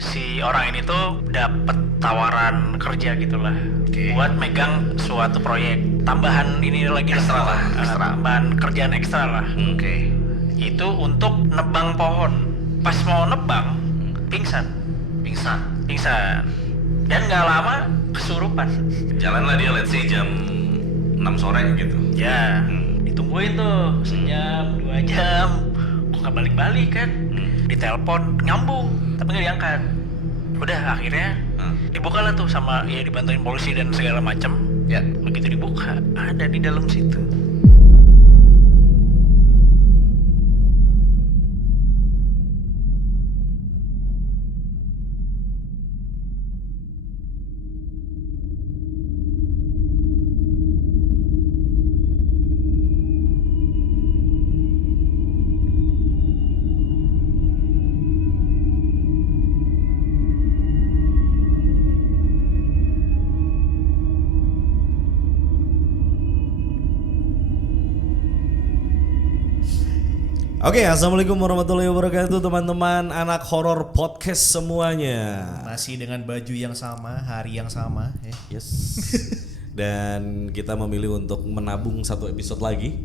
Si orang ini tuh dapet tawaran kerja gitulah, buat megang suatu proyek tambahan ini lagi Ekstra lah, tambahan kerjaan ekstra lah. Itu untuk nebang pohon. Pas mau nebang, pingsan, dan nggak lama kesurupan. Jalan lah dia, let's say jam 6 sore gitu. Ya, ditungguin tuh sejam, 2 jam, kok nggak balik-balik kan? Ditelepon nyambung, tapi nggak diangkat. Udah akhirnya dibuka lah tuh sama ya dibantuin polisi dan segala macam. Ya. Begitu dibuka, ada di dalam situ. Oke, assalamualaikum warahmatullahi wabarakatuh teman-teman anak horor podcast semuanya. Masih dengan baju yang sama, hari yang sama. Yes. Dan kita memilih untuk menabung satu episode lagi.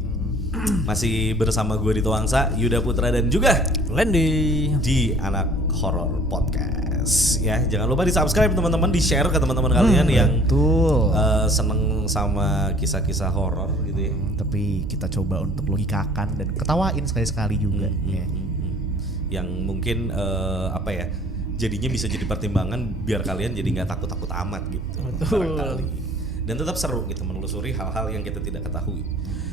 Masih bersama gue Dito Wangsa, Yuda Putra dan juga Lendi di anak horor podcast. Ya, jangan lupa di subscribe teman-teman, di share ke teman-teman kalian yang seneng sama kisah-kisah horor gitu ya. Tapi kita coba untuk logikakan dan ketawain sekali-sekali juga. Yang mungkin apa ya, jadinya bisa jadi pertimbangan biar kalian jadi nggak takut-takut amat gitu. Barangkali. Dan tetap seru gitu menelusuri hal-hal yang kita tidak ketahui.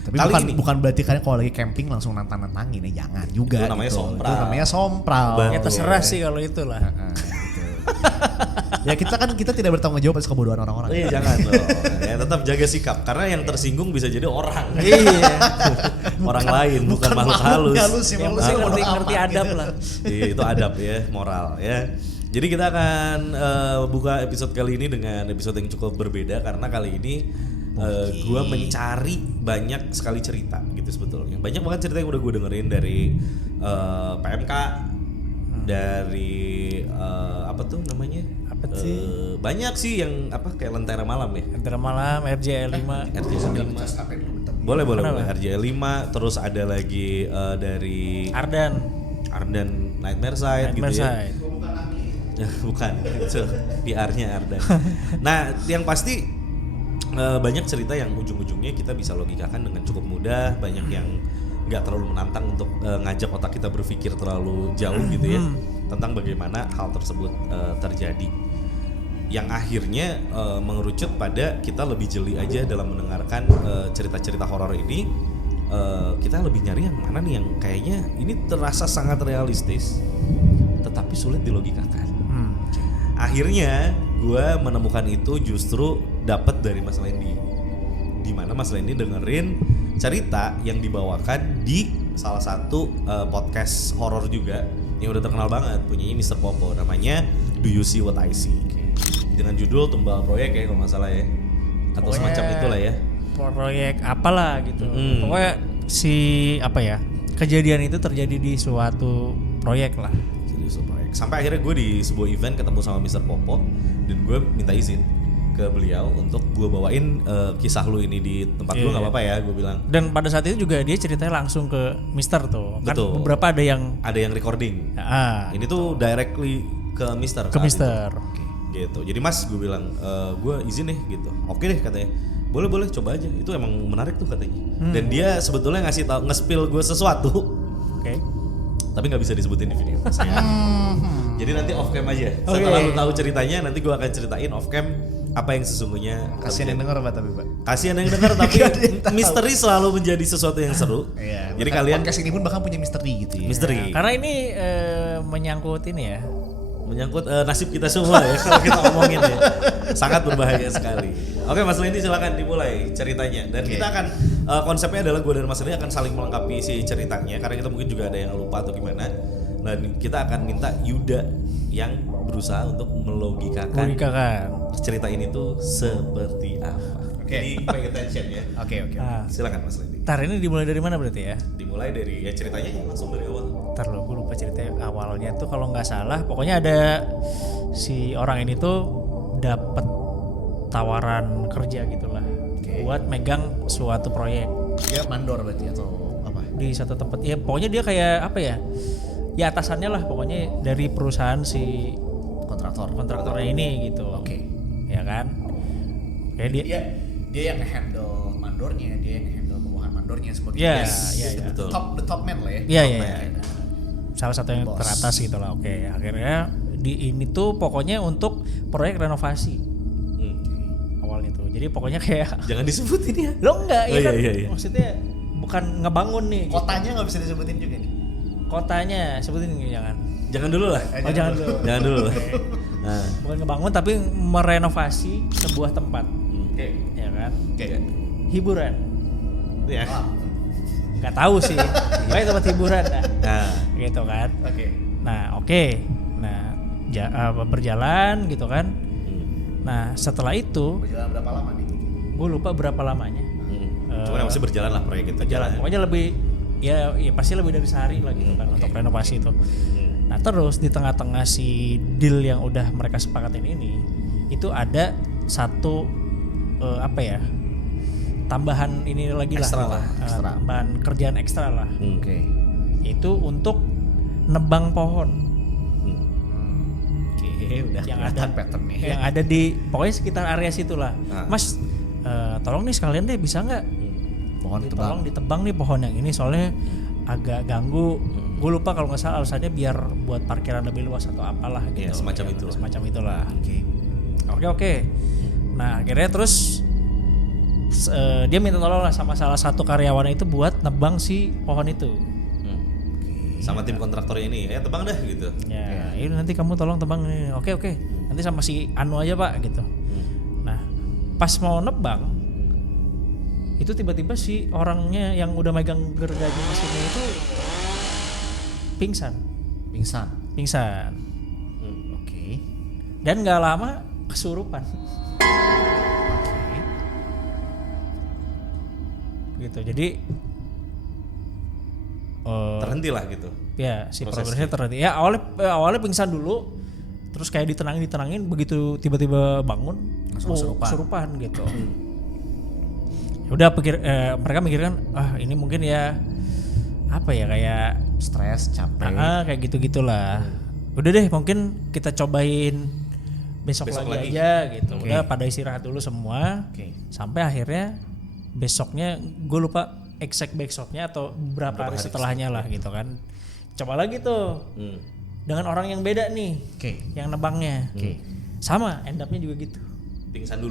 Tapi Kali bukan berarti kalian kalau lagi camping langsung nantang-nantangin ya, jangan juga. Itu namanya gitu. sompral. Itu namanya sompral. Ya terserah sih kalau itulah. Ya kita tidak bertanggung jawab atas kebodohan orang-orang. Iya jangan loh. Ya tetap jaga sikap karena yang tersinggung bisa jadi orang. Iya. Orang lain bukan makhluk halus. Yang penting ngerti adab lah. Iya, itu adab ya, moral ya. Jadi kita akan buka episode kali ini dengan episode yang cukup berbeda karena kali ini gue mencari banyak sekali cerita gitu sebetulnya. Banyak banget cerita yang udah gue dengerin dari PMK, dari apa tuh namanya? Apa sih? Banyak sih yang apa kayak Lentera Malam ya. Lentera Malam, RJL 5. RJL 5. Boleh. RJL 5, terus ada lagi dari Ardan Nightmare Side gitu ya. Bukan, itu PR-nya Ardan. Nah, yang pasti banyak cerita yang ujung-ujungnya kita bisa logikakan dengan cukup mudah, banyak yang nggak terlalu menantang untuk ngajak otak kita berpikir terlalu jauh gitu ya tentang bagaimana hal tersebut terjadi. Yang akhirnya mengerucut pada kita lebih jeli aja dalam mendengarkan cerita-cerita horor ini. Kita lebih nyari yang mana nih yang kayaknya ini terasa sangat realistis tetapi sulit dilogikakan. Akhirnya gue menemukan itu justru dapat dari Mas Lendi, di mana Mas Lendi dengerin cerita yang dibawakan di salah satu podcast horor juga yang udah terkenal banget, punyanya Mr. Popo, namanya Do You See What I See, dengan judul Tumbal Proyek ya kalau nggak salah ya, atau pokoknya semacam itulah ya. Proyek apalah gitu. Pokoknya kejadian itu terjadi di suatu proyek lah. Sampai akhirnya gue di sebuah event ketemu sama Mr. Popo dan gue minta izin ke beliau untuk gue bawain kisah lu ini di tempat gue, nggak apa-apa ya, gue bilang. Dan pada saat itu juga dia ceritanya langsung ke Mister tuh. Betul. Kan beberapa ada yang recording. Ini tuh directly ke Mister. Ke Mister. Gitu. Jadi Mas, gue bilang gue izin nih gitu. Oke deh katanya. Boleh coba aja. Itu emang menarik tuh katanya. Dan dia sebetulnya ngasih tahu, nge-spill gue sesuatu. Oke. Tapi nggak bisa disebutin di video. Jadi nanti off cam aja. Setelah lu tahu ceritanya, nanti gue akan ceritain off cam apa yang sesungguhnya. Kasian yang denger Pak. Kasian yang denger tapi misteri selalu menjadi sesuatu yang seru. Iya. Jadi kalian podcast ini pun bahkan punya misteri gitu ya. Misteri. Karena ini menyangkut ini ya. menyangkut nasib kita semua ya kalau kita ngomongin ya. Sangat berbahaya sekali. Oke Mas Lendi silakan dimulai ceritanya dan kita akan konsepnya adalah gue dan Mas Lendi akan saling melengkapi si ceritanya karena kita mungkin juga ada yang lupa atau gimana. Dan kita akan minta Yuda yang berusaha untuk melogikakan cerita ini tuh seperti apa. Jadi pay attention ya. Oke. Silakan Mas Lendi. Tar ini dimulai dari mana berarti ya? Dimulai dari ya ceritanya langsung dari awal. Ntar lo, gue lupa ceritanya awalnya tuh kalau nggak salah, pokoknya ada si orang ini tuh dapet tawaran kerja gitulah, buat megang suatu proyek. Dia mandor berarti atau apa? Di satu tempat, ya pokoknya dia kayak apa ya? Ya atasannya lah pokoknya dari perusahaan si kontraktornya ini gitu. Ya kan? Kayak dia yang handle mandornya, dia yang handle bawahan mandornya sebagai Iya. the top man lah ya. Iya. Salah satu yang teratas gitu lah. Oke, akhirnya di ini tuh pokoknya untuk proyek renovasi. Awalnya tuh. Jadi pokoknya kayak jangan disebutin ya. Lo enggak Oh, kan? iya. Maksudnya bukan ngebangun nih. Kotanya nggak bisa disebutin juga nih. Kotanya sebutin jangan. Jangan dulu lah. Jangan dulu. Jangan dulu lah. Nah. Bukan ngebangun tapi merenovasi sebuah tempat. Ya kan? Hiburan. Ya. Nggak tahu sih. Kayak tempat hiburan dah. Nah. Gitu kan. Nah, Nah, berjalan gitu kan. Nah, setelah itu Berjalan berapa lama nih? gue lupa berapa lamanya. Cuman masih berjalan lah proyek itu. Berjalan. Pokoknya lebih ya pasti lebih dari sehari lah gitu kan untuk renovasi itu. Nah, terus di tengah-tengah si deal yang udah mereka sepakatin ini, itu ada satu tambahan ini lagi Ekstra lah. Tambahan kerjaan ekstra lah. Itu untuk nebang pohon. Udah yang kelihatan ada patternnya. Yang ada di pokoknya sekitar area situ lah. Mas, tolong nih sekalian deh bisa nggak? Tolong ditebang nih pohon yang ini soalnya agak ganggu. Gue lupa kalau nggak salah alasannya biar buat parkiran lebih luas atau apalah gitu. Ya, semacam itu. Semacam itulah. Oke. Nah akhirnya terus dia minta tolong lah sama salah satu karyawan itu buat nebang si pohon itu. Sama tim kontraktor ini ya tebang dah gitu. Ya, ini nanti kamu tolong tebang nih. Oke. Nanti sama si Anu aja Pak gitu. Nah, pas mau nebang itu tiba-tiba si orangnya yang udah megang gergaji mesinnya itu pingsan. Dan nggak lama kesurupan. Gitu. Jadi terhenti lah gitu. Ya, si progresnya terhenti. Ya awalnya pingsan dulu, terus kayak ditenangin, begitu tiba-tiba bangun langsung kesurupan gitu. Udah mereka mikirkan ini mungkin ya apa ya kayak stres, capek. Kayak gitu-gitulah. Udah deh mungkin kita cobain besok lagi aja gitu. Udah pada istirahat dulu semua. Sampai akhirnya besoknya gue lupa exact besoknya atau beberapa hari setelahnya lah gitu kan. Coba lagi tuh. Dengan orang yang beda nih. Yang nebangnya. Sama end up-nya juga gitu. Pingsan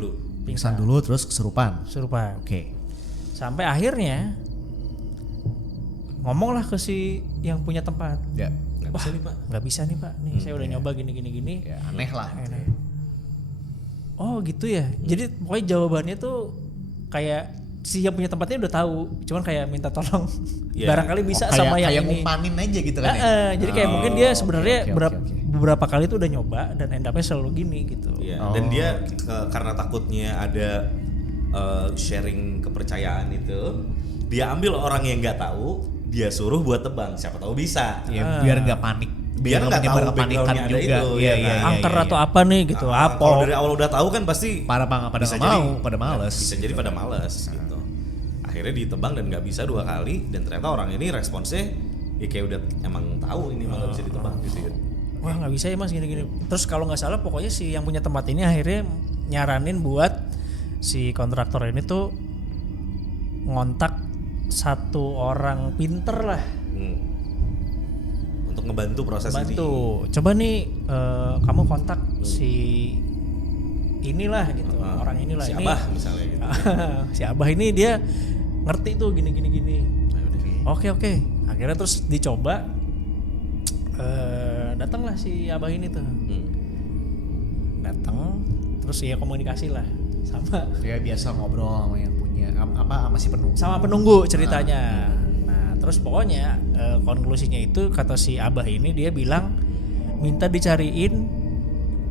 dulu terus kesurupan. Sampai akhirnya ngomonglah ke si yang punya tempat. Nggak bisa nih pak. Nih saya udah nyoba gini. Ya, aneh lah. Oh gitu ya. Jadi pokoknya jawabannya tuh kayak si yang punya tempatnya udah tahu. Cuman kayak minta tolong. Barangkali bisa sama yang kayak ini. Kayak ngumpanin aja gitu kan ya. Jadi kayak mungkin dia sebenarnya beberapa kali tuh udah nyoba dan end up-nya selalu gini gitu. Dan dia karena takutnya ada sharing kepercayaan itu, dia ambil orang yang nggak tahu, dia suruh buat tebang. Siapa tahu bisa. Biar nggak panik. Biar nggak tahu backgroundnya ada itu. Angker atau apa nih gitu. Kalau dari awal udah tahu kan pasti pada males. Bisa jadi pada males gitu. Akhirnya ditebang dan nggak bisa 2 kali dan ternyata orang ini responsnya ya kayak udah emang tahu ini malah bisa ditebang gitu. Wah nggak bisa ya mas gini. Terus kalau nggak salah pokoknya si yang punya tempat ini akhirnya nyaranin buat si kontraktor ini tuh ngontak satu orang pinter lah. Untuk ngebantu proses ini. Coba nih kamu kontak si inilah gitu, orang inilah. Si ini, Abah misalnya gitu. Si Abah ini dia ngerti tuh gini. Oke. Akhirnya terus dicoba datanglah si abah ini tuh. Datang terus ya komunikasi lah sama Ya biasa ngobrol sama yang punya sama si penunggu. Sama penunggu ceritanya. Nah, terus pokoknya konklusinya itu kata si abah ini dia bilang minta dicariin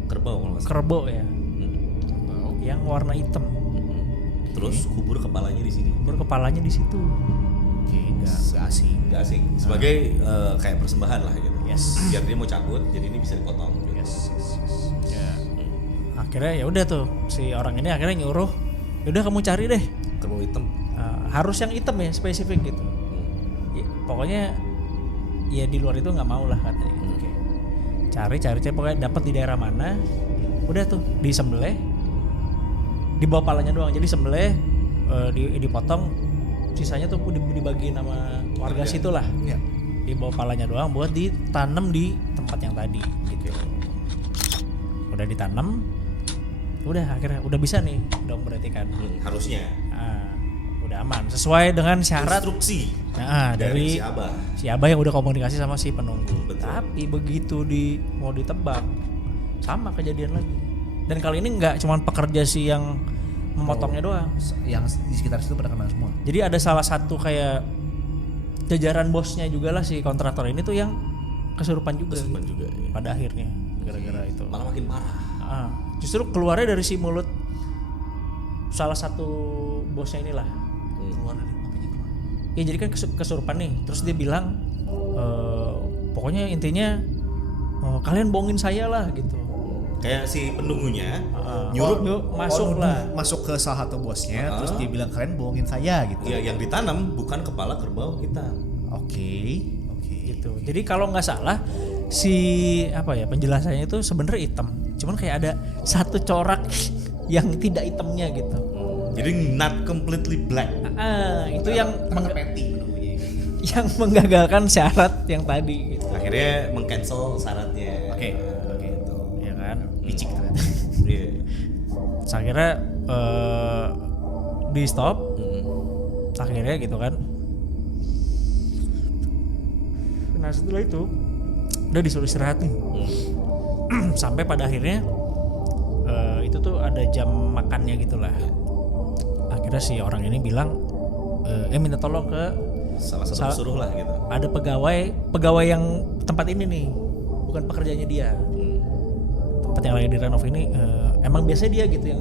kerbau ya. Yang warna hitam. Terus kubur kepalanya di sini. Kubur kepalanya di situ. Oke, enggak asing. Sebagai kayak persembahan lah gitu. Yes. Biar dia mau cabut, jadi ini bisa dipotong. Gitu. Yes. Ya. Akhirnya ya udah tuh si orang ini akhirnya nyuruh, yaudah kamu cari deh. Kerbau hitam. Harus yang hitam ya spesifik gitu. Ya, pokoknya ya di luar itu nggak mau lah katanya. Gitu. Cari pokoknya dapat di daerah mana. Udah tuh disembelih. Di bawah palanya doang. Jadi sembelih dipotong, sisanya tuh dibagiin sama warga situ lah. Ya. Di bawah palanya doang buat ditanam di tempat yang tadi gitu. Udah ditanam, udah akhirnya udah bisa nih dong berarti kan. Harusnya. Udah aman sesuai dengan syarat instruksi dari si abah yang udah komunikasi sama si penunggu. Betul. Tapi begitu mau ditebak sama kejadian lagi. Dan kali ini nggak cuma pekerja sih yang memotongnya doang. Yang di sekitar situ pada kena semua. Jadi ada salah satu kayak jajaran bosnya juga lah si kontraktor ini tuh yang kesurupan juga. Ya. Pada akhirnya gara-gara itu. Malah makin parah. Justru keluarnya dari si mulut salah satu bosnya inilah. Keluar dari apanya keluar? Ya jadi kan kesurupan nih. Terus dia bilang pokoknya intinya kalian bohongin saya lah gitu. Kayak si penunggunya nyuruh masuk ke salah satu bosnya, terus dia bilang kalian bohongin saya gitu. Ya yang ditanam bukan kepala kerbau hitam. Oke. Gitu. Jadi kalau nggak salah si penjelasannya itu sebenarnya hitam. Cuman kayak ada satu corak yang tidak hitamnya gitu. Jadi not completely black. Itu yang Peti penunggunya. yang menggagalkan syarat yang tadi gitu. Akhirnya meng-cancel syaratnya. Oke, itu. Ya kan? Picik ternyata. Iya. Terus akhirnya di stop. Akhirnya gitu kan. Nah setelah itu udah disuruh istirahat nih. Sampai pada akhirnya itu tuh ada jam makannya gitulah. Akhirnya si orang ini bilang minta tolong ke Salah satu suruh lah gitu. ada pegawai yang tempat ini nih, bukan pekerjaannya dia. Tempat yang lagi direnov ini emang biasanya dia gitu yang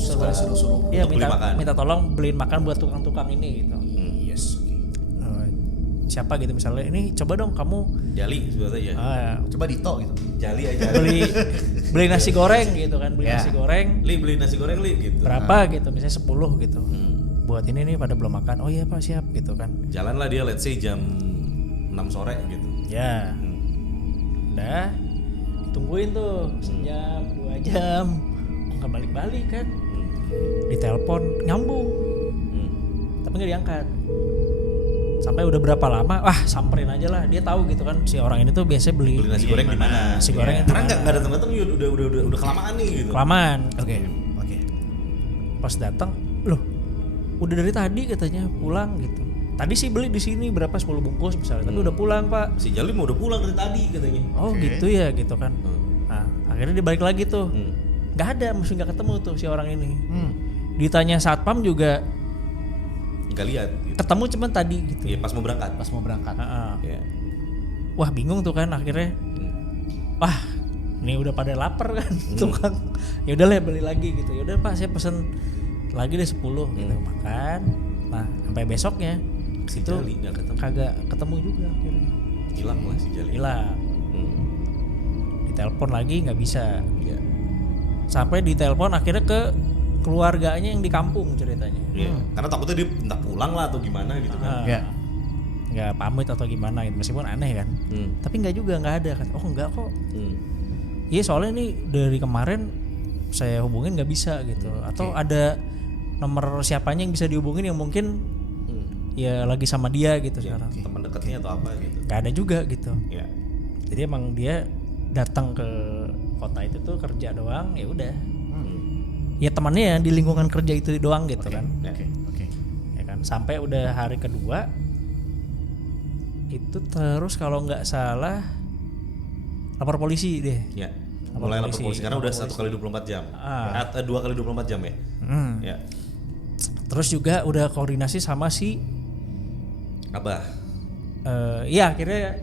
suruh. Iya, Untuk beli makan. minta tolong beliin makan buat tukang-tukang ini gitu. Yes, oke. Siapa gitu misalnya, ini coba dong kamu Jali sebetulnya ya. Coba Dito gitu. Jali aja. beli nasi goreng gitu kan, nasi goreng. Beli nasi goreng gitu. Berapa gitu, misalnya 10 gitu. Buat ini nih pada belum makan. Oh iya Pak, siap gitu kan. Jalanlah dia let's say jam 6 sore gitu. Ya. Udah ditungguin tuh sejam 2 jam. Kok gak balik-balik kan. Ditelepon nyambung. Tapi gak diangkat. Sampai udah berapa lama, samperin aja lah. Dia tahu gitu kan si orang ini tuh biasanya beli Nasi goreng di mana? Nasi goreng Karena enggak datang-datang udah kelamaan nih gitu. kelamaan. Oke. Pas datang, loh, udah dari tadi katanya pulang gitu. Tadi sih beli di sini berapa 10 bungkus misalnya, tapi udah pulang Pak. Si Jali mau udah pulang dari tadi katanya. Oh gitu ya gitu kan. Nah akhirnya dia balik lagi tuh, nggak ada, mesti nggak ketemu tuh si orang ini. Ditanya satpam juga Nggak lihat. Gitu. ketemu cuman tadi gitu. Iya pas mau berangkat. Iya. Wah bingung tuh kan akhirnya. Wah ini udah pada lapar kan tukang. Ya udah lah beli lagi gitu. Ya udah Pak saya pesen lagi deh 10 gitu makan. Nah sampai besoknya Si itu Jali nggak ketemu. kagak ketemu juga akhirnya. Hilang lah si Jali. Hilang. Ditelepon lagi nggak bisa. Iya. Sampai ditelepon akhirnya ke keluarganya yang di kampung ceritanya. Iya. Karena takutnya dia entah pulang lah atau gimana gitu kan. Ya. Nggak pamit atau gimana gitu, meskipun aneh kan. Tapi nggak juga, nggak ada kan. Oh enggak kok. Iya soalnya nih dari kemarin saya hubungin nggak bisa gitu. Atau ada nomor siapanya yang bisa dihubungin yang mungkin ya lagi sama dia gitu sekarang. Teman dekatnya atau apa gitu. Nggak ada juga gitu. Iya. Jadi emang dia datang ke kota itu tuh kerja doang, ya udah. Ya temannya yang di lingkungan kerja itu doang gitu kan. Oke. Ya kan sampai udah hari kedua itu terus kalau nggak salah lapor polisi deh. Ya. Mulai lapor polisi karena udah 1 kali 24 jam. 2 kali 24 jam ya. Ya. Terus juga udah koordinasi sama si Abah. Iya akhirnya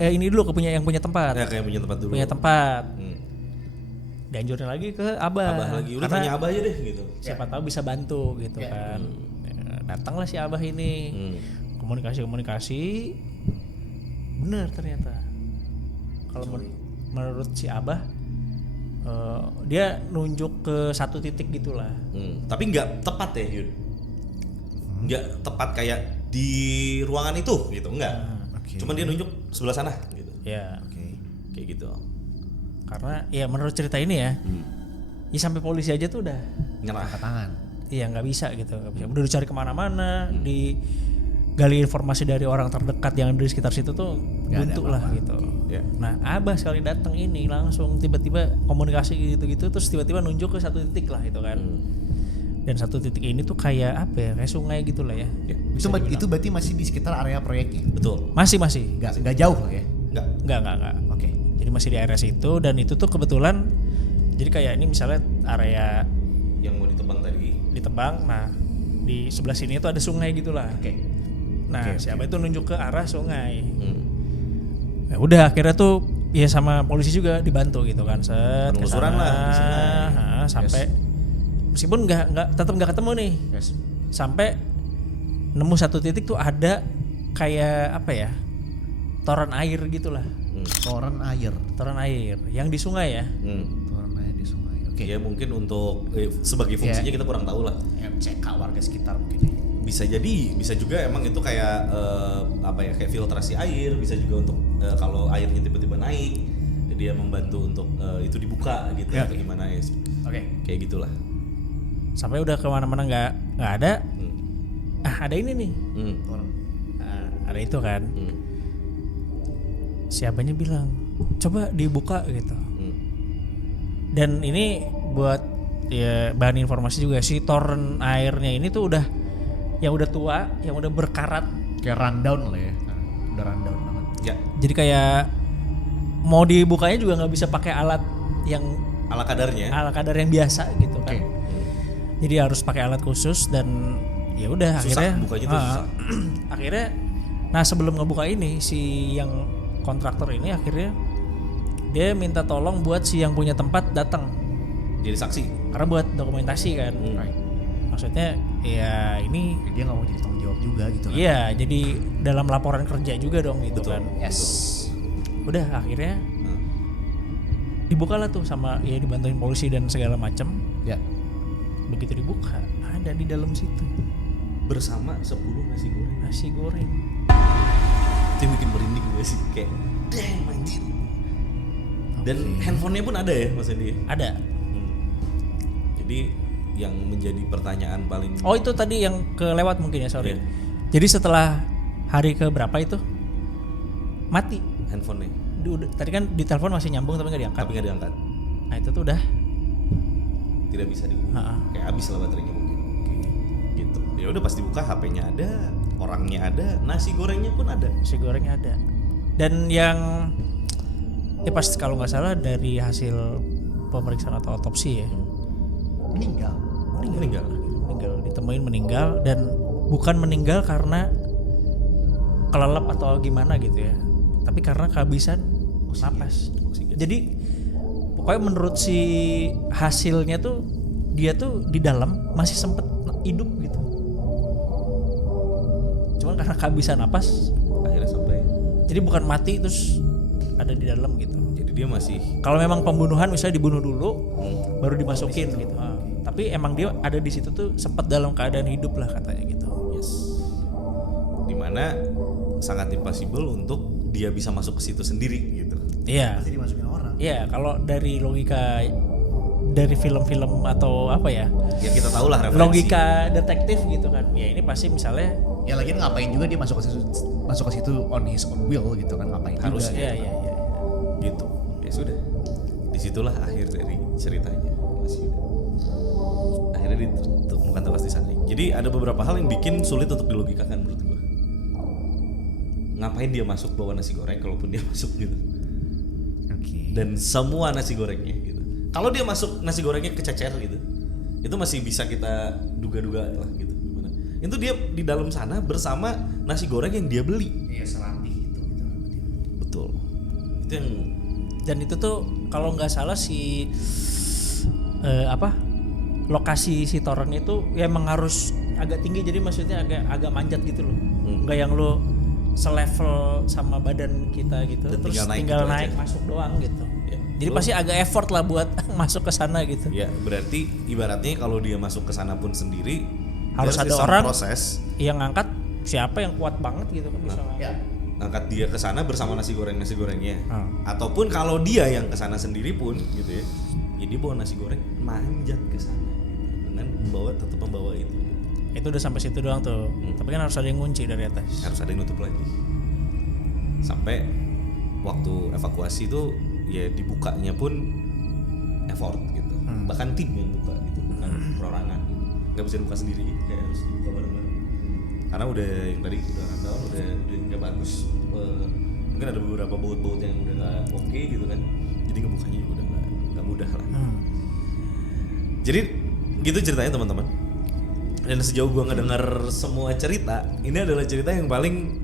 ini dulu yang punya tempat. Ya kayak punya tempat dulu. Punya tempat. Dianjurin lagi ke Abah. Lagi. Udah tanya Abah aja deh gitu. Siapa tahu bisa bantu gitu kan. Datanglah si Abah ini. Komunikasi. Bener ternyata. Kalau menurut si Abah dia nunjuk ke satu titik gitulah. Tapi nggak tepat ya Yud. Nggak tepat kayak di ruangan itu gitu, enggak. Cuman dia nunjuk sebelah sana gitu. Ya. Kayak gitu. Karena ya menurut cerita ini ya, ya sampai polisi aja tuh udah nyerah angkat tangan. Iya nggak bisa gitu, udah dicari kemana-mana, digali informasi dari orang terdekat yang di sekitar situ tuh buntu lah gitu. Nah Abah sekali datang ini langsung tiba-tiba komunikasi gitu-gitu, terus tiba-tiba nunjuk ke satu titik lah itu kan. Dan satu titik ini tuh kayak apa ya, kayak sungai gitu lah ya. Itu berarti masih di sekitar area proyeknya? Betul. Masih. Nggak jauh lah ya? Enggak. Oke. Jadi masih di area situ dan itu tuh kebetulan jadi kayak ini misalnya area yang mau ditebang tadi. Ditebang, nah di sebelah sini tuh ada sungai gitulah. Nah si Abah itu nunjuk ke arah sungai. Ya udah akhirnya tuh ya sama polisi juga dibantu gitu kan, penelusuran lah di sungai. Sampai meskipun tetap nggak ketemu nih. Sampai nemu satu titik tuh ada kayak apa ya, toran air gitulah. Toran air yang di sungai ya. Toran air di sungai. Ya mungkin untuk sebagai fungsinya kita kurang tahu lah. MCK warga sekitar mungkin. Bisa juga emang itu kayak kayak filtrasi air, bisa juga untuk kalau airnya tiba-tiba naik dia membantu untuk itu dibuka gitu atau gimana ya. Kayak gitulah. Sampai udah kemana-mana nggak ada. Ada ini nih. Ada itu kan. Siapanya bilang coba dibuka gitu. Dan ini buat ya bahan informasi juga, si toren airnya ini tuh udah tua, yang udah berkarat, kayak rundown lah ya. Udah rundown banget. Ya. Jadi kayak mau dibukanya juga nggak bisa pakai alat yang ala kadar yang biasa gitu kan. Jadi harus pakai alat khusus dan ya udah akhirnya bukanya tuh susah. Akhirnya nah sebelum ngebuka ini si yang kontraktor ini akhirnya dia minta tolong buat si yang punya tempat datang jadi saksi karena buat dokumentasi kan. Maksudnya ya ini dia nggak mau jadi tanggung jawab juga gitu kan. Iya, jadi dalam laporan kerja juga dong gitu. Betul. Kan. Udah akhirnya dibukalah tuh sama ya dibantuin polisi dan segala macam. Ya. Begitu dibuka ada di dalam situ bersama 10 nasi goreng. Itu bikin merinding gue sih kayak damn anjir. Dan handphonenya pun ada ya Mas Andi? Ada. Jadi yang menjadi pertanyaan paling itu tadi yang kelewat mungkin ya, sorry. Jadi setelah hari ke berapa itu mati handphonenya. Tadi kan di telepon masih nyambung tapi nggak diangkat. Nah itu tuh udah tidak bisa dihubungi. Kayak habis lah baterainya mungkin. Gitu. Ya udah pas dibuka HP-nya ada, orangnya ada, nasi gorengnya pun ada. Dan yang pas kalau nggak salah dari hasil pemeriksaan atau otopsi ya meninggal ditemuin meninggal dan bukan meninggal karena kelelep atau gimana gitu ya, tapi karena kehabisan napas. Jadi pokoknya menurut si hasilnya tuh dia tuh di dalam masih sempet hidup gitu, cuman karena kehabisan napas akhirnya sampai. Jadi bukan mati terus ada di dalam gitu. Jadi dia masih. Kalau memang pembunuhan misalnya dibunuh dulu, baru dimasukin gitu. Tapi emang dia ada di situ tuh sempat dalam keadaan hidup lah katanya gitu. Yes. Dimana sangat impossible untuk dia bisa masuk ke situ sendiri gitu. Iya. Pasti dimasukin orang. Iya, kalau dari logika dari film-film atau apa ya? Ya kita tahu lah referensi. Logika detektif gitu kan. Ya ini pasti misalnya. Ya lagian ngapain juga dia masuk ke situ on his own will gitu kan, ngapain harus juga. Iya. Gitu. Ya sudah. Disitulah akhir dari ceritanya Mas Yuda. Akhirnya ditemukan tewas di sana. Jadi ada beberapa hal yang bikin sulit untuk dilogikakan menurut gua. Ngapain dia masuk bawa nasi goreng kalaupun dia masuk gitu? dan semua nasi gorengnya gitu. Kalau dia masuk nasi gorengnya kececer gitu, itu masih bisa kita duga-duga lah gitu. Gimana? Itu dia di dalam sana bersama nasi goreng yang dia beli. Iya, serapih gitu. Betul. Itu yang Dan itu tuh kalau nggak salah si lokasi si toren itu ya emang harus agak tinggi, jadi maksudnya agak manjat gitu loh. Nggak yang lo selevel sama badan kita gitu, Dan terus tinggal tinggal naik naik gitu masuk doang gitu. ya. Jadi pasti agak effort lah buat masuk ke sana gitu. Ya berarti ibaratnya kalau dia masuk ke sana pun sendiri Harus there's ada some orang proses yang ngangkat siapa yang kuat banget gitu kan bisa ngangkat. Ya. angkat dia ke sana bersama nasi gorengnya. Ataupun kalau dia yang ke sana sendiri pun gitu ya. Jadi bawa nasi goreng manjat ke sana dengan tetap membawa itu. Itu udah sampai situ doang tuh. Tapi kan harus ada yang ngunci dari atas. Harus ada yang nutup lagi. Sampai waktu evakuasi itu ya dibukanya pun effort gitu. Bahkan tim yang buka gitu, bukan perorangan. Nggak bisa dibuka sendiri gitu, kayak harus dibuka bareng-bareng. Karena udah yang tadi udah rundown, udah nggak bagus. Mungkin ada beberapa baut-baut yang udah nggak oke gitu kan. Jadi ngebukanya juga udah nggak mudah lah. Jadi gitu ceritanya teman-teman. Dan sejauh gua ngedengar semua cerita, ini adalah cerita yang paling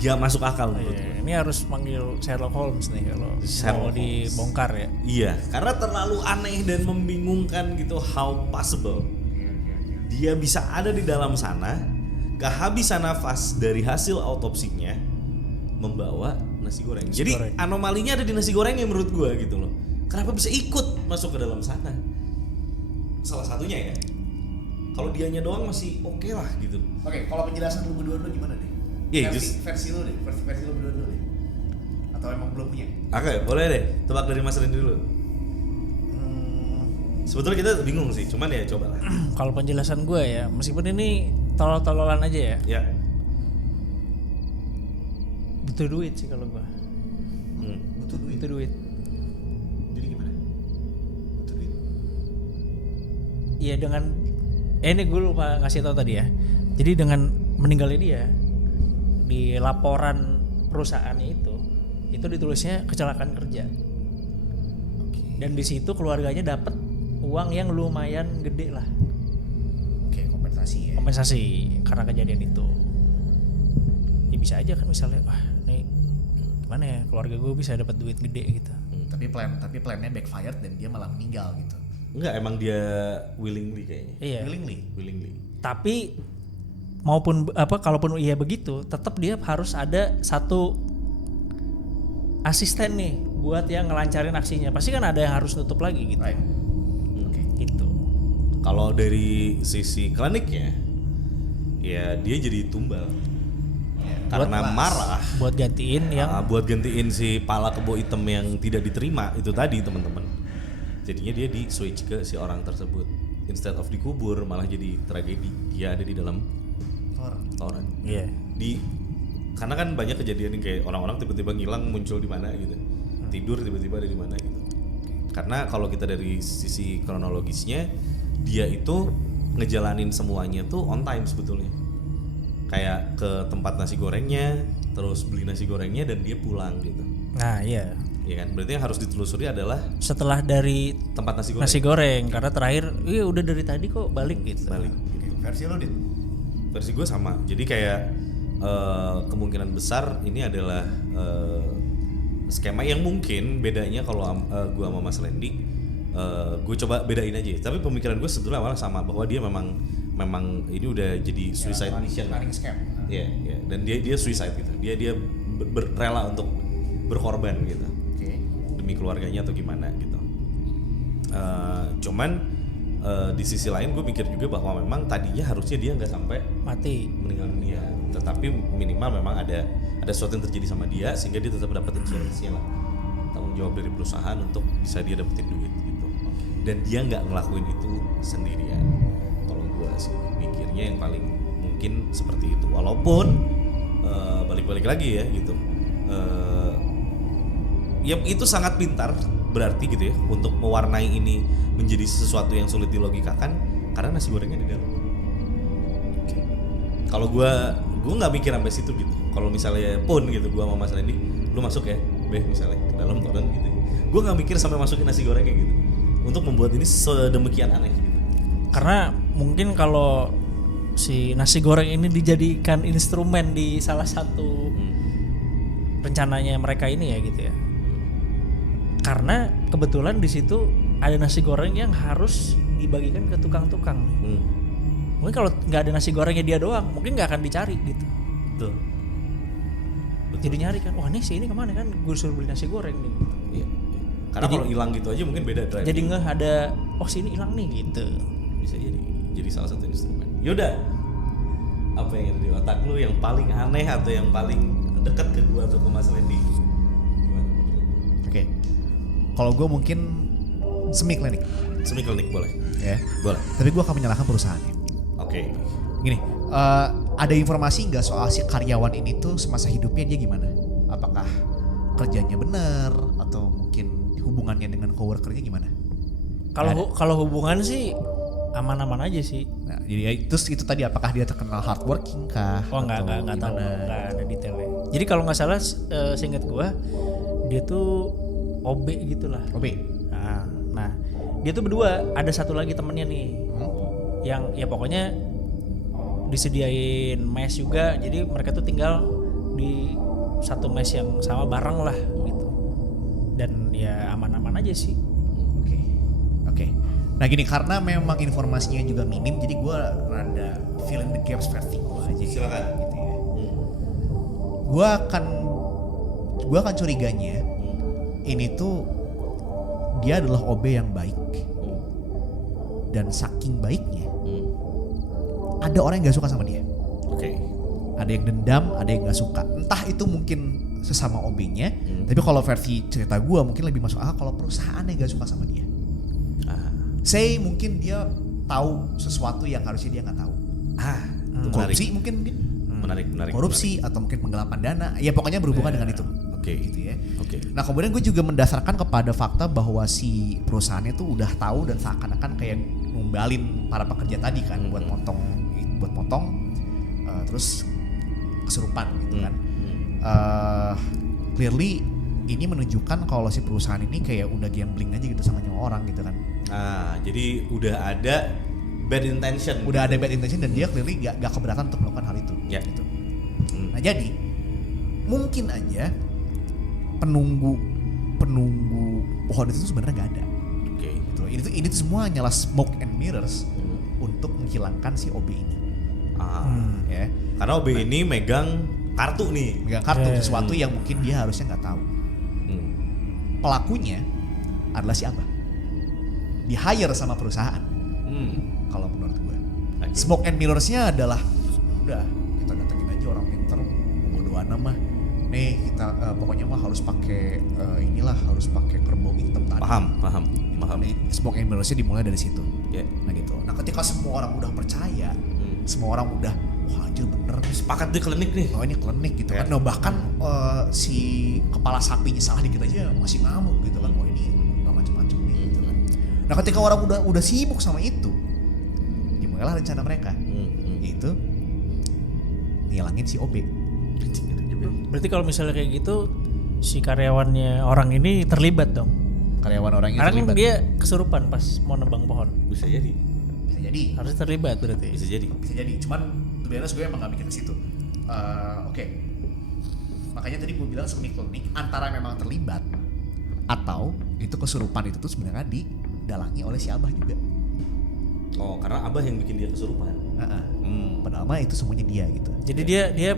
nggak masuk akal menurut gua. Ini harus manggil Sherlock Holmes nih kalau mau dibongkar ya. Iya, karena terlalu aneh dan membingungkan gitu. How possible dia bisa ada di dalam sana, kehabisan nafas dari hasil autopsinya, membawa nasi goreng. Jadi anomalinya ada di nasi gorengnya menurut gua gitu loh. Kenapa bisa ikut masuk ke dalam sana? Salah satunya ya. Kalau dianya doang masih oke lah gitu. Oke, kalau penjelasan lu berdua gimana deh? Iya, versi lu deh, versi lu berdua dulu deh. Atau emang belum punya? Oke, boleh deh. Tebak dari Mas Randy dulu. Sebetulnya kita bingung sih, cuman ya coba lah. Kalau penjelasan gue ya, meskipun ini tolol-tololan aja ya. Ya. Butuh duit sih kalau gue. Butuh duit. Jadi gimana? Butuh duit? Iya dengan ini gue lupa ngasih tahu tadi ya. Jadi dengan meninggalnya dia di laporan perusahaannya itu ditulisnya kecelakaan kerja. Dan di situ keluarganya dapat uang yang lumayan gede lah. Oke, kompensasi ya. Kompensasi karena kejadian itu. Ya bisa aja kan misalnya, wah nih gimana ya keluarga gue bisa dapat duit gede gitu. Tapi plannya backfired dan dia malah meninggal gitu. Enggak, emang dia willingly kayaknya. Iya. Willingly. Tapi maupun kalaupun iya begitu, tetap dia harus ada satu asisten nih buat yang ngelancarin aksinya. Pasti kan ada yang harus nutup lagi gitu. Right. Oke. Gitu. Kalau dari sisi kliniknya, ya dia jadi tumbal. Karena marah buat gantiin buat gantiin si pala kebo hitam yang tidak diterima itu tadi teman-teman. Jadinya dia di switch ke si orang tersebut. Instead of dikubur malah jadi tragedi. Dia ada di dalam toren. Iya. Karena kan banyak kejadian yang kayak orang-orang tiba-tiba ngilang muncul di mana gitu. Tidur tiba-tiba ada di mana gitu. Karena kalau kita dari sisi kronologisnya, dia itu ngejalanin semuanya tuh on time sebetulnya. Kayak ke tempat nasi gorengnya, terus beli nasi gorengnya dan dia pulang gitu. Nah, iya. Iya kan? Berarti yang harus ditelusuri adalah setelah dari tempat nasi goreng. Nasi goreng karena terakhir, iya udah dari tadi kok balik gitu. Balik. Gitu. Versi lo Dit? Versi gue sama. Jadi kayak kemungkinan besar ini adalah skema yang mungkin bedanya kalau gue sama Mas Randy, gue coba bedain aja. Tapi pemikiran gue sebetulnya awalnya sama bahwa dia memang ini udah jadi suicide mission. Running scam. Iya. Dan dia suicide gitu. Dia rela untuk berkorban gitu. Demi keluarganya atau gimana gitu. Cuman di sisi lain gue mikir juga bahwa memang tadinya harusnya dia nggak sampai mati meninggal dunia, tetapi minimal memang ada sesuatu yang terjadi sama dia sehingga dia tetap dapat insuransinya lah, tanggung jawab dari perusahaan untuk bisa dia dapetin duit gitu. Dan dia nggak ngelakuin itu sendirian. Kalau gue sih mikirnya yang paling mungkin seperti itu. Walaupun balik-balik lagi ya gitu. Ya itu sangat pintar berarti gitu ya untuk mewarnai ini menjadi sesuatu yang sulit dilogikakan karena nasi gorengnya di dalam. Kalau gue nggak mikir sampai situ gitu. Kalau misalnya pun gitu gue sama Mas Randy, lu masuk ya, misalnya ke dalam toren gitu. gue nggak mikir sampai masukin nasi goreng kayak gitu untuk membuat ini sedemikian aneh gitu. Karena mungkin kalau si nasi goreng ini dijadikan instrumen di salah satu rencananya mereka ini ya gitu ya. Karena kebetulan di situ ada nasi goreng yang harus dibagikan ke tukang-tukang. Mungkin kalau nggak ada nasi gorengnya dia doang, mungkin nggak akan dicari gitu. Betul. Jadi nyari kan, wah nih si ini kemana kan, gue suruh beli nasi goreng nih. Iya. Karena kalau hilang gitu aja mungkin beda drive. Jadi nggak ada, oh si ini hilang nih gitu. Bisa jadi salah satu instrumen. Yaudah, apa yang ada di otak lu yang paling aneh atau yang paling dekat ke gua atau ke Mas Randy? Gimana menurut lu? Oke. Kalau gue mungkin semi klinik. Semi klinik boleh. Ya. Boleh. Tapi gue akan menyalahkan perusahaannya. Oke. Gini, ada informasi nggak soal si karyawan ini tuh semasa hidupnya dia gimana? Apakah kerjanya benar atau mungkin hubungannya dengan coworkernya gimana? Kalau hubungan sih aman-aman aja sih. Nah, jadi itu tadi apakah dia terkenal hardworking kah? Oh nggak tahu, nggak ada detailnya. Jadi kalau nggak salah, seingat gua dia tuh OB gitulah. OB. Nah dia tuh berdua, ada satu lagi temennya nih, yang ya pokoknya disediain mes juga, jadi mereka tuh tinggal di satu mes yang sama bareng lah gitu. Dan ya aman-aman aja sih. Oke. Nah gini, karena memang informasinya juga minim, jadi gue rada fill in the gaps versi gue aja. Silakan. Gitu ya. Gue akan curiganya ini tuh dia adalah OB yang baik, dan saking baiknya ada orang yang nggak suka sama dia. Oke. Ada yang dendam, ada yang nggak suka. Entah itu mungkin sesama OB-nya, tapi kalau versi cerita gue mungkin lebih masuk akal kalau perusahaan yang nggak suka sama dia. Say mungkin dia tahu sesuatu yang harusnya dia nggak tahu. Korupsi Menarik. mungkin. Menarik. Korupsi atau mungkin penggelapan dana. Ya pokoknya berhubungan dengan itu. Oke. Gitu ya. Oke. Nah kemudian gue juga mendasarkan kepada fakta bahwa si perusahaannya tuh udah tahu dan seakan-akan kayak ngumbalin para pekerja tadi kan buat potong, terus kesurupan gitu kan. Clearly ini menunjukkan kalau si perusahaan ini kayak udah gambling aja gitu sama nyawa orang gitu kan. Jadi udah ada bad intention. Udah ada bad intention dan dia clearly gak keberatan untuk melakukan hal itu. Ya. Gitu. Nah jadi mungkin aja penunggu pohon itu sebenarnya nggak ada. Oke. Gitu. Ini tuh semua hanyalah smoke and mirrors untuk menghilangkan si OB ini. Ya. Karena OB ini megang kartu nih. Megang kartu sesuatu yang mungkin dia harusnya nggak tahu. Pelakunya adalah si Abah. Di hire sama perusahaan. Kalau menurut gue. Okay. Smoke and mirrorsnya adalah udah kita datengin aja orang pinter, bodohan mah. Nih kita pokoknya mah harus pakai harus pakai kerbau hitam tadi. Paham. Nih, smoke and mirrorsnya dimulai dari situ. Yeah. Nah gitu. Nah ketika semua orang udah percaya, semua orang udah wah anjir bener nih. Sepakat di klinik nih. Oh ini klinik gitu Yeah. kan. No, bahkan si kepala sapinya salah dikit aja masih ngamuk gitu kan. Wah ini nggak macem-macem nih gitu kan. Nah ketika orang udah sibuk sama itu, dimulailah rencana mereka, yaitu ngilangin si OB. Berarti kalau misalnya kayak gitu, si karyawannya orang ini terlibat dong. Karyawan orang ini Karena terlibat. dia kesurupan pas mau nebang pohon. Bisa jadi. Bisa jadi. Harusnya terlibat berarti. Bisa jadi. Bisa jadi. Cuman to be honest gue emang gak mikir ke situ. Oke. Makanya tadi gue bilang semi klinik antara memang terlibat atau itu kesurupan itu tuh sebenarnya didalangi oleh si Abah juga. Oh, karena Abah yang bikin dia kesurupan. Padahal mah itu semuanya dia gitu. Jadi dia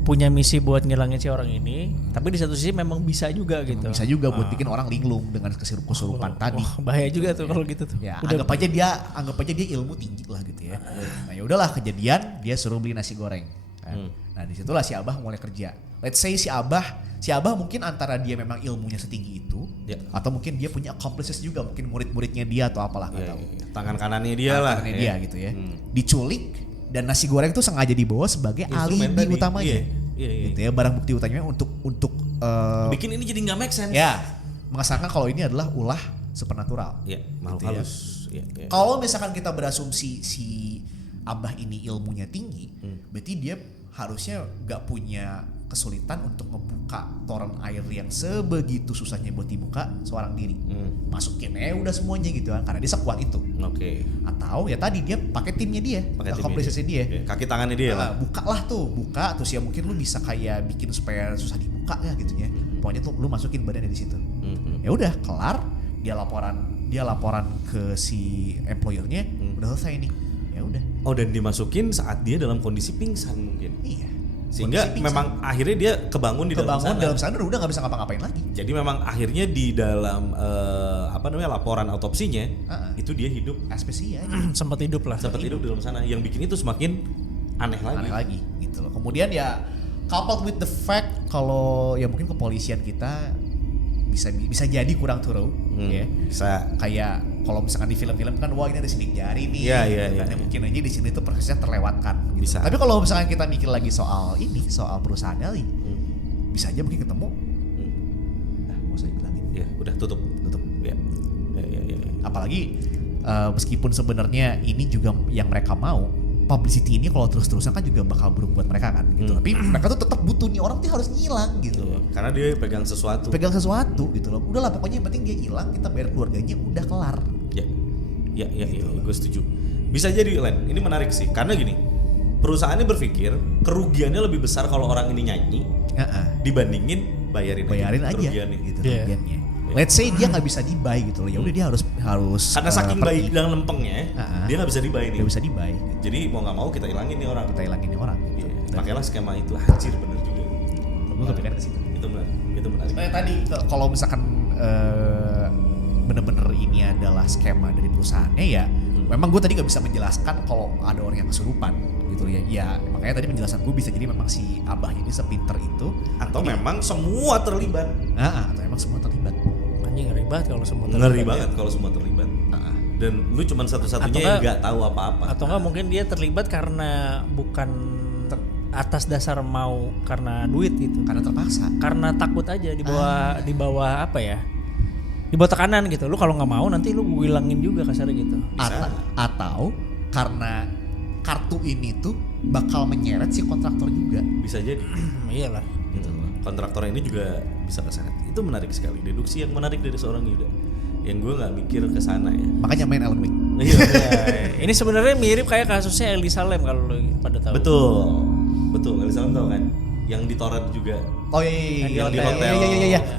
punya misi buat ngilangin si orang ini, tapi di satu sisi memang bisa juga gitu. Bisa juga buat bikin orang linglung dengan kesurupan tadi. Wah, bahaya juga tuh kalau gitu tuh. Ya, anggap aja dia ilmu tinggi lah gitu ya. Nah, ya udahlah kejadian dia suruh beli nasi goreng. Kan? Nah, disitulah si Abah mulai kerja. Let's say si Abah mungkin antara dia memang ilmunya setinggi itu, atau mungkin dia punya accomplices juga, mungkin murid-muridnya dia atau apalah nggak tahu. Tangan kanannya dia lah. Tangannya dia gitu ya. Diculik dan nasi goreng itu sengaja dibawa sebagai Instrumen alibi tadi. utamanya. Iya. Gitu ya, barang bukti utamanya untuk bikin ini jadi nggak make sense. ya mengesahkan kalau ini adalah ulah supernatural. Iya, makhluk Gitu ya. halus. Iya. Kalau misalkan kita berasumsi si Abah ini ilmunya tinggi, berarti dia harusnya gak punya kesulitan untuk ngebuka toren air yang sebegitu susahnya buat dibuka seorang diri. Masukin udah semuanya gitu kan, karena dia sekuat itu. Oke. Atau ya tadi dia pakai timnya dia, komplisitasnya dia. Oke. Kaki tangannya dia lah. Buka terus ya mungkin lu bisa kayak bikin supaya susah dibuka ya gitu ya. Pokoknya tuh lu masukin badannya di situ. Ya udah kelar, dia laporan ke si employernya, udah selesai nih. Ya udah. Oh, dan dimasukin saat dia dalam kondisi pingsan mungkin. Iya. Sehingga memang akhirnya dia kebangun dalam sana udah nggak bisa ngapa-ngapain lagi. Jadi memang akhirnya di dalam laporan otopsinya itu dia hidup Aspesia sempat hidup hidup dalam sana. Yang bikin itu semakin aneh lagi gitu loh. Kemudian ya coupled with the fact kalau ya mungkin kepolisian kita bisa jadi kurang thorough ya. Bisa kayak kalau misalkan di film-film kan wah ini ada sidik jari nih. Iya. Mungkin aja di sini tuh prosesnya terlewatkan gitu. Bisa. Tapi kalau misalkan kita mikir lagi soal perusahaannya bisa aja mungkin ketemu. Nah, mau saya bilangin. Ya, udah tutup. Ya. Apalagi meskipun sebenarnya ini juga yang mereka mau, publicity ini kalau terus-terusan kan juga bakal buruk buat mereka kan gitu. Tapi mereka tuh tetap butuh nih orang tuh harus ngilang gitu. Karena dia pegang sesuatu gitu loh. Udahlah pokoknya yang penting dia hilang, kita bayar keluarganya udah kelar. Ya, gue setuju. Bisa jadi Len, ini menarik sih. Karena gini, perusahaannya berpikir kerugiannya lebih besar kalau orang ini nyanyi dibandingin bayarin aja kerugiannya. Gitu kerugiannya. Let's say dia nggak bisa dibuy gitu loh. Ya udah dia harus karena saking baik dan lempengnya, dia nggak bisa dibuy nih. Nggak bisa dibuy. Gitu. Jadi mau nggak mau kita hilangin nih orang. Gitu. Makanya skema itu hancur bener juga. Gue kepikiran ke situ. Itu menarik. Nah, tadi kalau misalkan bener-bener ini adalah skema dari perusahaannya ya, memang gue tadi nggak bisa menjelaskan kalau ada orang yang kesurupan gitu ya. Ya makanya tadi penjelasan gue bisa jadi memang si abah ini sepinter itu atau memang semua terlibat. Atau memang semua terlibat. Anjing ngeri banget kalau semua terlibat. Ngeri banget kalau semua terlibat. Dan lu cuman satu-satunya yang nggak tahu apa-apa. Atau nggak mungkin dia terlibat karena bukan atas dasar mau karena duit gitu. Karena terpaksa. Karena takut aja di bawah apa ya? Di bawah tekanan gitu. Lu kalau nggak mau nanti lu hilangin juga kasarnya gitu. Atau karena kartu ini tuh bakal menyeret si kontraktor juga. Bisa jadi. Iyalah. Gitu. Kontraktor ini juga bisa keseret. Itu menarik sekali. Deduksi yang menarik dari seorang Yuda. Yang gue nggak mikir ke sana ya. Makanya main Alan Wake. Ini sebenarnya mirip kayak kasusnya Ellie Salem kalau lo pada tahu. Betul. Ellie Salem tahu kan? Yang di Torrent juga. Oh iya. Yang di hotel.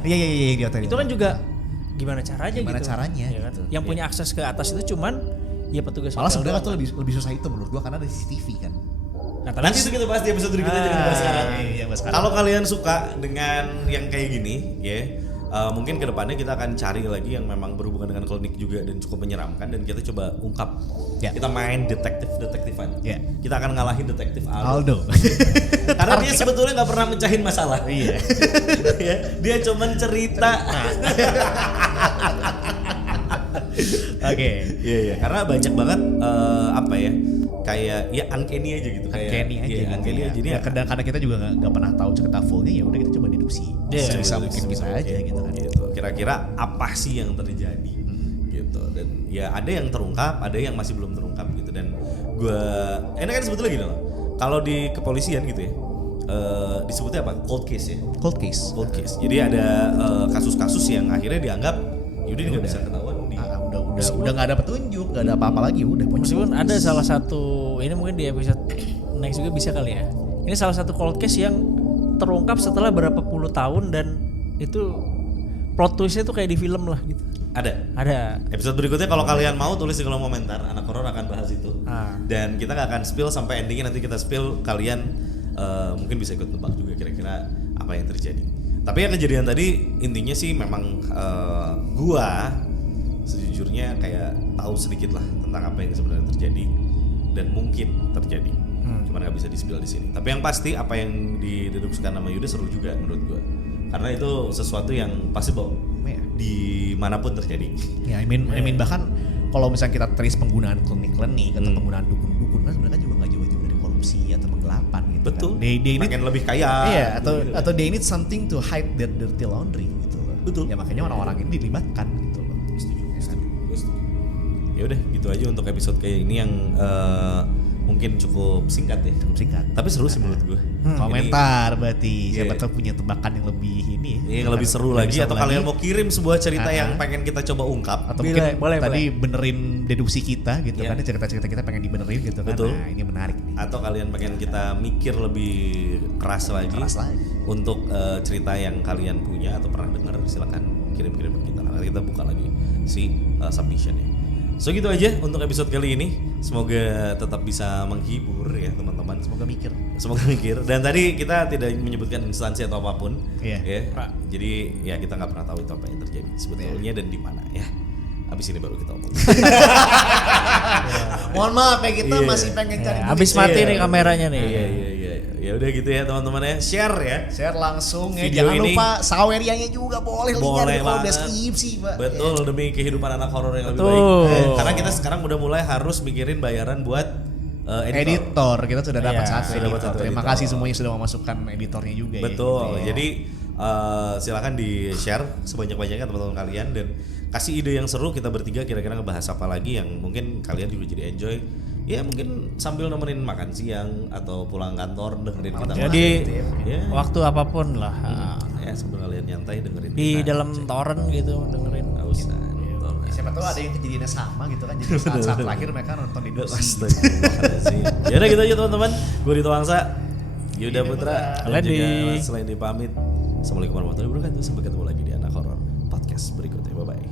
Iya di hotel. Itu kan juga gimana caranya gitu. Ya kan? Gitu. Yang punya akses ke atas itu cuman ya petugas. Malah sebenarnya tuh lebih susah itu menurut gua karena ada CCTV kan. Nah, nanti itu kita bahas di episode berikutnya jadi bahas sekarang. Kalau kalian suka dengan yang kayak gini, ya mungkin kedepannya kita akan cari lagi yang memang berhubungan dengan klinik juga dan cukup menyeramkan dan kita coba ungkap. Kita main detektifan. Kita akan ngalahin detektif Aldo. Karena dia sebetulnya nggak pernah mecahin masalah. Iya. Dia cuman cerita. Oke. Iya. Karena banyak banget kayak ya uncanny aja gitu. Uncanny aja. Jadi kadang-kadang kita juga nggak pernah tahu cerita fullnya, ya udah kita coba deduksi. Bisa mungkin bisa aja gitu kan. Gitu. Kira-kira apa sih yang terjadi gitu. Dan ya ada yang terungkap, ada yang masih belum terungkap gitu. Dan ini kan sebetulnya gini loh. Kalau di kepolisian gitu ya, disebutnya apa? Cold case ya. Cold case. Jadi ada kasus-kasus yang akhirnya dianggap yaudah nggak bisa ketahuan. Udah nggak ada petunjuk, nggak ada apa-apa lagi, udah. Meskipun ada salah satu, ini mungkin di episode next juga bisa kali ya. Ini salah satu cold case yang terungkap setelah berapa puluh tahun dan itu plot twistnya tuh kayak di film lah gitu. Ada. Episode berikutnya kalau kalian mau tulis di kolom komentar, anak horor akan bahas itu. Dan kita nggak akan spill sampai endingnya, nanti kita spill, kalian mungkin bisa ikut nebak juga kira-kira apa yang terjadi. Tapi yang kejadian tadi intinya sih memang gua sejujurnya kayak tahu sedikit lah tentang apa yang sebenarnya terjadi dan mungkin terjadi. Cuman nggak bisa di-spill di sini. Tapi yang pasti apa yang dideduksikan nama Yuda seru juga menurut gua. Karena itu sesuatu yang possible dimanapun terjadi. Ya, I mean bahkan kalau misalnya kita trace penggunaan klinik atau penggunaan dukun-dukun kan sebenarnya juga nggak jauh-jauh dari korupsi atau penggelapan gitu. Betul. Kan. They makin lebih kaya. Iya, atau they need something to hide their dirty laundry gitu. Betul. Ya makanya orang-orang ini dilibatkan gitu. Ya udah gitu aja untuk episode kayak ini yang mungkin cukup singkat ya. Cukup singkat. Tapi seru sih menurut gue. Komentar berarti siapa Iya. tahu punya tebakan yang lebih ini. Yang lebih seru lagi atau kalian mau kirim sebuah cerita yang pengen kita coba ungkap. Atau mungkin tadi benerin deduksi kita gitu kan, cerita-cerita kita pengen dibenerin gitu kan. Betul. Nah, ini menarik nih. Atau kalian pengen kita mikir lebih keras lagi untuk cerita yang kalian punya atau pernah dengar, silakan kirim-kirim ke kita. Nanti kita buka lagi si submissionnya. So gitu aja untuk episode kali ini. Semoga tetap bisa menghibur ya teman-teman. Semoga mikir. Dan tadi kita tidak menyebutkan instansi atau apapun. Iya. Ya. Jadi ya kita nggak pernah tahu itu apa yang terjadi sebetulnya dan di mana ya. Habis ini baru kita omong. Mohon maaf ya kita masih pengen cari. Habis mati nih kameranya nih. Iya. Ya udah gitu ya teman-teman ya. Share ya. Share langsung ya. Video Jangan ini. lupa sawerianya juga boleh linknya di kolom deskripsi, Pak. Betul, demi kehidupan anak horor yang lebih Betul. baik. Karena kita sekarang udah mulai harus mikirin bayaran buat editor. Kita sudah dapat Iya, satu sudah dapat editor. satu Terima editor. kasih semuanya sudah memasukkan editornya juga ya. Betul. Gitu ya. Jadi silakan di-share sebanyak-banyaknya teman-teman kalian dan kasih ide yang seru. Kita bertiga kira-kira ngebahas apa lagi yang mungkin kalian juga jadi enjoy. Ya mungkin sambil nemenin makan siang atau pulang kantor dengerin kita. Jadi ya. waktu apapun lah. Ya sambil kalian nyantai dengerin Di kita. dalam torrent gitu dengerin. Nggak usah. Siapa tahu ada yang kejadiannya sama gitu kan. Jadi saat terakhir mereka nonton di Dosi. Astagfirullahaladzim. Ya udah gitu aja teman-teman. Gue Dito Wangsa, Yuda Putra, dan Lady. juga selain pamit. Assalamualaikum warahmatullahi wabarakatuh. Sampai ketemu lagi di Anak Horor Podcast berikutnya. Bye bye.